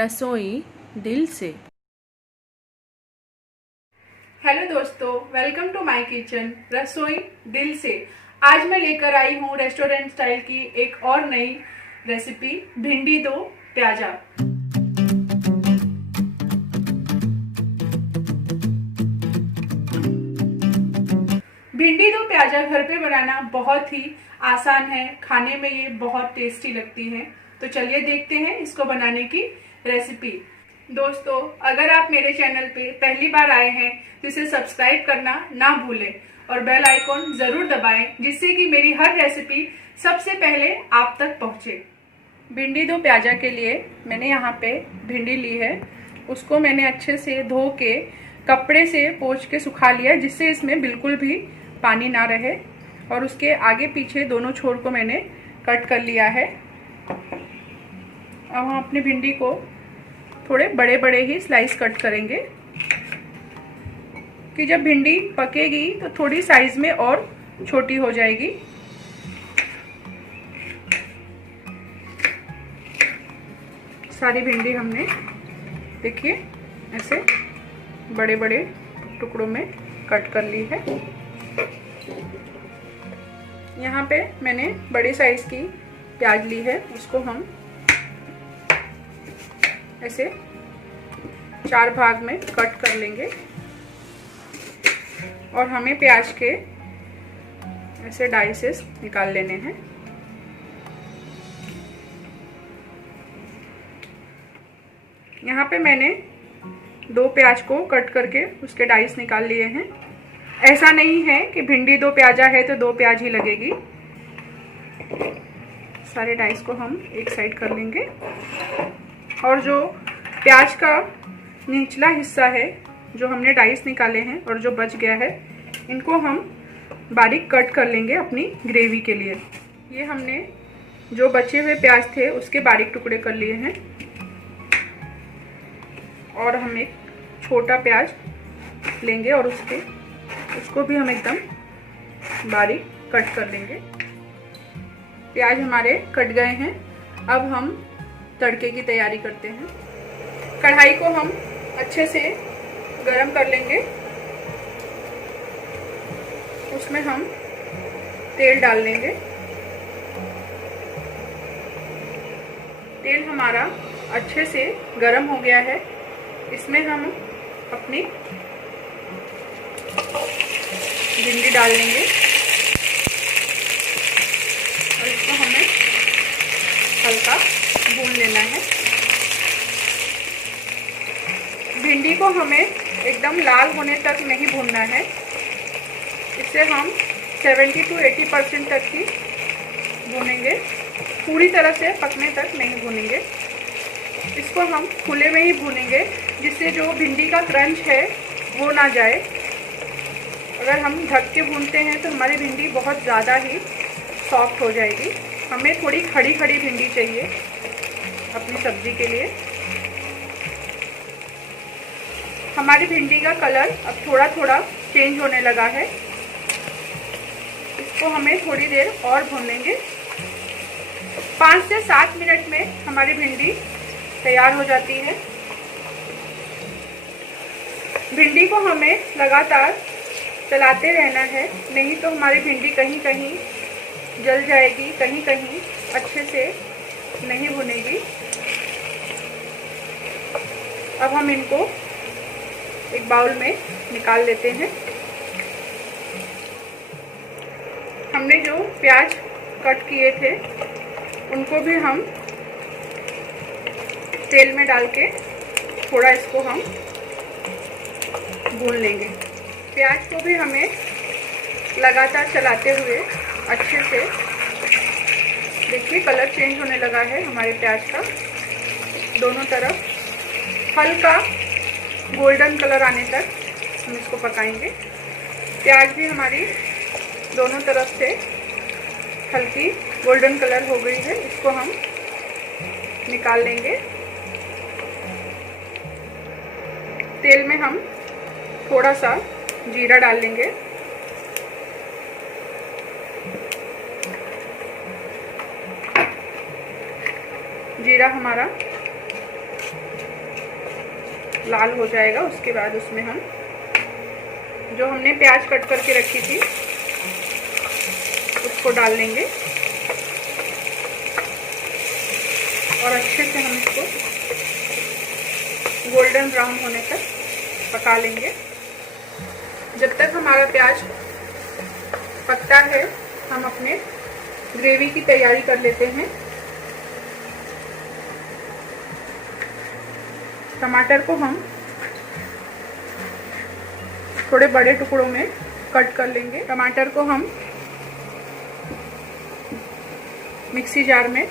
रसोई दिल से। हेलो दोस्तों, वेलकम टू माय किचन रसोई दिल से। आज मैं लेकर आई हूँ रेस्टोरेंट स्टाइल की एक और नई रेसिपी, भिंडी दो प्याजा। भिंडी दो प्याजा घर पे बनाना बहुत ही आसान है, खाने में ये बहुत टेस्टी लगती है। तो चलिए देखते हैं इसको बनाने की रेसिपी। दोस्तों, अगर आप मेरे चैनल पे पहली बार आए हैं तो इसे सब्सक्राइब करना ना भूलें और बेल आइकॉन जरूर दबाएं, जिससे कि मेरी हर रेसिपी सबसे पहले आप तक पहुंचे। भिंडी दो प्याजा के लिए मैंने यहाँ पे भिंडी ली है। उसको मैंने अच्छे से धो के कपड़े से पोंछ के सुखा लिया, जिससे इसमें बिल्कुल भी पानी ना रहे। और उसके आगे पीछे दोनों छोर को मैंने कट कर लिया है। अब हम अपनी भिंडी को थोड़े बड़े बड़े ही स्लाइस कट करेंगे कि जब भिंडी पकेगी तो थोड़ी साइज में और छोटी हो जाएगी। सारी भिंडी हमने देखिए ऐसे बड़े बड़े टुकड़ों में कट कर ली है। यहाँ पे मैंने बड़ी साइज की प्याज ली है, उसको हम ऐसे 4 भाग में कट कर लेंगे। और हमें प्याज के ऐसे डाइसेस निकाल लेने हैं। यहाँ पे मैंने 2 प्याज को कट करके उसके डाइस निकाल लिए हैं। ऐसा नहीं है कि भिंडी दो प्याजा है तो 2 प्याज ही लगेगी। सारे डाइस को हम एक साइड कर लेंगे। और जो प्याज का निचला हिस्सा है, जो हमने डाइस निकाले हैं और जो बच गया है, इनको हम बारीक कट कर लेंगे अपनी ग्रेवी के लिए। ये हमने जो बचे हुए प्याज थे उसके बारीक टुकड़े कर लिए हैं। और हम एक छोटा प्याज लेंगे और उसको भी हम एकदम बारीक कट कर लेंगे। प्याज हमारे कट गए हैं। अब हम तड़के की तैयारी करते हैं। कढ़ाई को हम अच्छे से गरम कर लेंगे। उसमें हम तेल डाल लेंगे। तेल हमारा अच्छे से गरम हो गया है। इसमें हम अपनी भिंडी डाल लेंगे और इसको हमें हल्का भून लेना है। भिंडी को हमें एकदम लाल होने तक नहीं भूनना है। इसे हम 70 to 80% तक ही भूनेंगे, पूरी तरह से पकने तक नहीं भूनेंगे। इसको हम खुले में ही भूनेंगे, जिससे जो भिंडी का क्रंच है वो ना जाए। अगर हम ढक के भूनते हैं तो हमारी भिंडी बहुत ज़्यादा ही सॉफ्ट हो जाएगी। हमें थोड़ी खड़ी खड़ी भिंडी चाहिए अपनी सब्जी के लिए। हमारी भिंडी का कलर अब थोड़ा थोड़ा चेंज होने लगा है। इसको हमें थोड़ी देर और भून लेंगे। 5 से 7 मिनट में हमारी भिंडी तैयार हो जाती है। भिंडी को हमें लगातार चलाते रहना है, नहीं तो हमारी भिंडी कहीं कहीं जल जाएगी, कहीं कहीं अच्छे से नहीं भुनेगी। अब हम इनको एक बाउल में निकाल लेते हैं। हमने जो प्याज कट किए थे उनको भी हम तेल में डाल के थोड़ा इसको हम भून लेंगे। प्याज को भी हमें लगातार चलाते हुए अच्छे से, देखिए कलर चेंज होने लगा है हमारे प्याज का। दोनों तरफ हल्का गोल्डन कलर आने तक हम इसको पकाएंगे। प्याज भी हमारी दोनों तरफ से हल्की गोल्डन कलर हो गई है। इसको हम निकाल लेंगे। तेल में हम थोड़ा सा जीरा डाल लेंगे। जीरा हमारा लाल हो जाएगा उसके बाद उसमें हम जो हमने प्याज कट करके रखी थी उसको डाल लेंगे और अच्छे से हम इसको गोल्डन ब्राउन होने तक पका लेंगे। जब तक हमारा प्याज पकता है हम अपने ग्रेवी की तैयारी कर लेते हैं। टमाटर को हम थोड़े बड़े टुकड़ों में कट कर लेंगे। टमाटर को हम मिक्सी जार में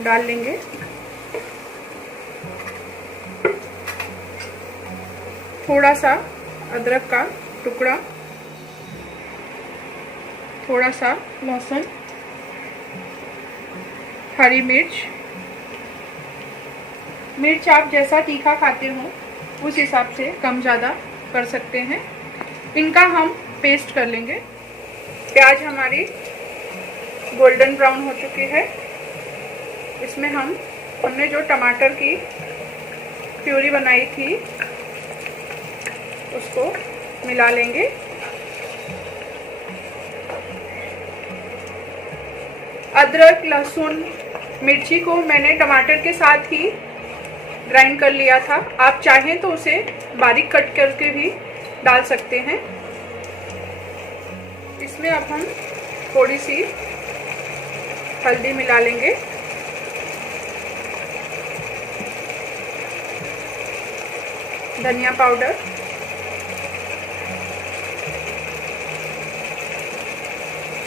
डाल लेंगे। थोड़ा सा अदरक का टुकड़ा, थोड़ा सा लहसुन, हरी मिर्च आप जैसा तीखा खाते हो उस हिसाब से कम ज़्यादा कर सकते हैं। इनका हम पेस्ट कर लेंगे। प्याज हमारी गोल्डन ब्राउन हो चुकी है। इसमें हमने जो टमाटर की प्यूरी बनाई थी उसको मिला लेंगे। अदरक, लहसुन, मिर्ची को मैंने टमाटर के साथ ही ग्राइंड कर लिया था। आप चाहें तो उसे बारीक कट करके भी डाल सकते हैं। इसमें अब हम थोड़ी सी हल्दी मिला लेंगे, धनिया पाउडर,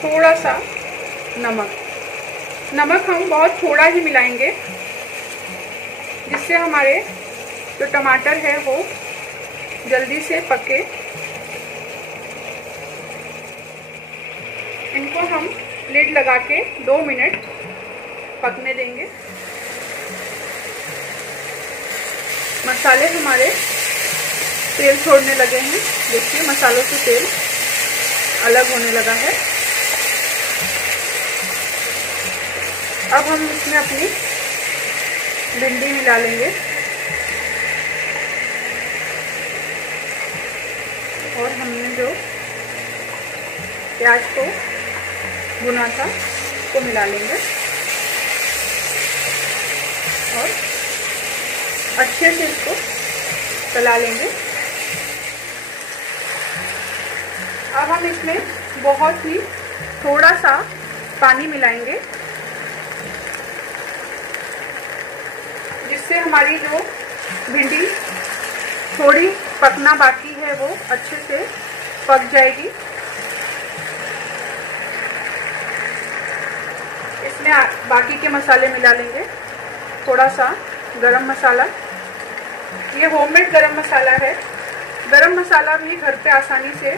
थोड़ा सा नमक हम बहुत थोड़ा ही मिलाएंगे जिससे हमारे जो टमाटर है वो जल्दी से पके। इनको हम लिड लगा के 2 मिनट पकने देंगे। मसाले हमारे तेल छोड़ने लगे हैं। देखिए मसालों से तेल अलग होने लगा है। अब हम इसमें अपनी भिंडी मिला लेंगे और हमने जो प्याज को भुना था उसको मिला लेंगे और अच्छे से इसको चला लेंगे। अब हम इसमें बहुत ही थोड़ा सा पानी मिलाएंगे जिससे हमारी जो भिंडी थोड़ी पकना बाकी है वो अच्छे से पक जाएगी। इसमें बाकी के मसाले मिला लेंगे। थोड़ा सा गरम मसाला, ये होममेड गरम मसाला है। गरम मसाला भी घर पे आसानी से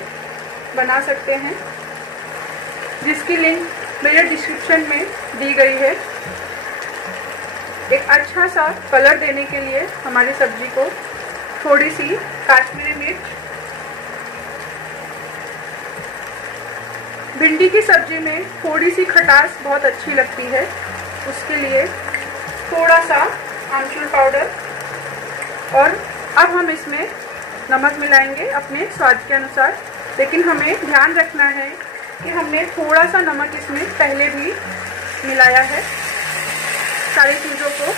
बना सकते हैं जिसकी लिंक मेरे डिस्क्रिप्शन में दी गई है। एक अच्छा सा कलर देने के लिए हमारी सब्जी को थोड़ी सी काश्मीरी मिर्च, भिंडी की सब्जी में थोड़ी सी खटास बहुत अच्छी लगती है, उसके लिए थोड़ा सा आमचूर पाउडर और अब हम इसमें नमक मिलाएंगे अपने स्वाद के अनुसार। लेकिन हमें ध्यान रखना है कि हमने थोड़ा सा नमक इसमें पहले भी मिलाया है। सारी चीज़ों को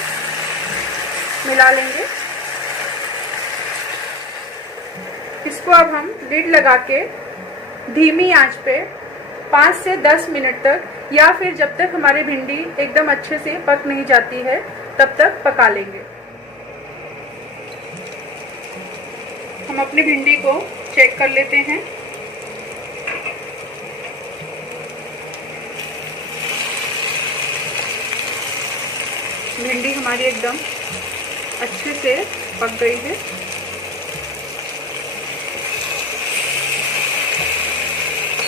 मिला लेंगे। इसको अब हम लिड लगा के धीमी आंच पे 5 से 10 मिनट तक या फिर जब तक हमारी भिंडी एकदम अच्छे से पक नहीं जाती है तब तक पका लेंगे। हम अपनी भिंडी को चेक कर लेते हैं। भिंडी हमारी एकदम अच्छे से पक गई है।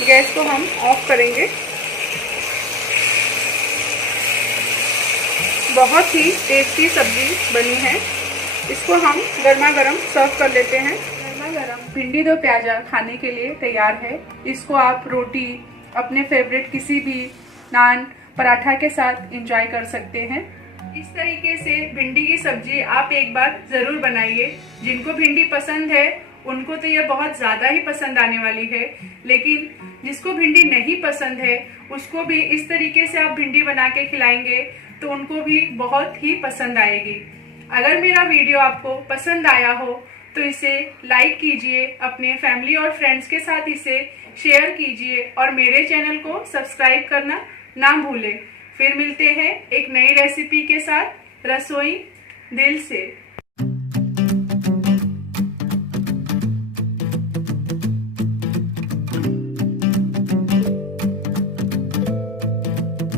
गैस को हम ऑफ करेंगे। बहुत ही टेस्टी सब्जी बनी है। इसको हम गर्मा गर्म सर्व कर लेते हैं। गर्मा गर्म भिंडी दो प्याजा खाने के लिए तैयार है। इसको आप रोटी, अपने फेवरेट किसी भी नान, पराठा के साथ एंजॉय कर सकते हैं। इस तरीके से भिंडी की सब्जी आप एक बार जरूर बनाइए। जिनको भिंडी पसंद है उनको तो ये बहुत ज्यादा ही पसंद आने वाली है, लेकिन जिसको भिंडी नहीं पसंद है उसको भी इस तरीके से आप भिंडी बना के खिलाएंगे तो उनको भी बहुत ही पसंद आएगी। अगर मेरा वीडियो आपको पसंद आया हो तो इसे लाइक कीजिए, अपने फैमिली और फ्रेंड्स के साथ इसे शेयर कीजिए और मेरे चैनल को सब्सक्राइब करना ना भूलें। फिर मिलते हैं एक नई रेसिपी के साथ। रसोई दिल से।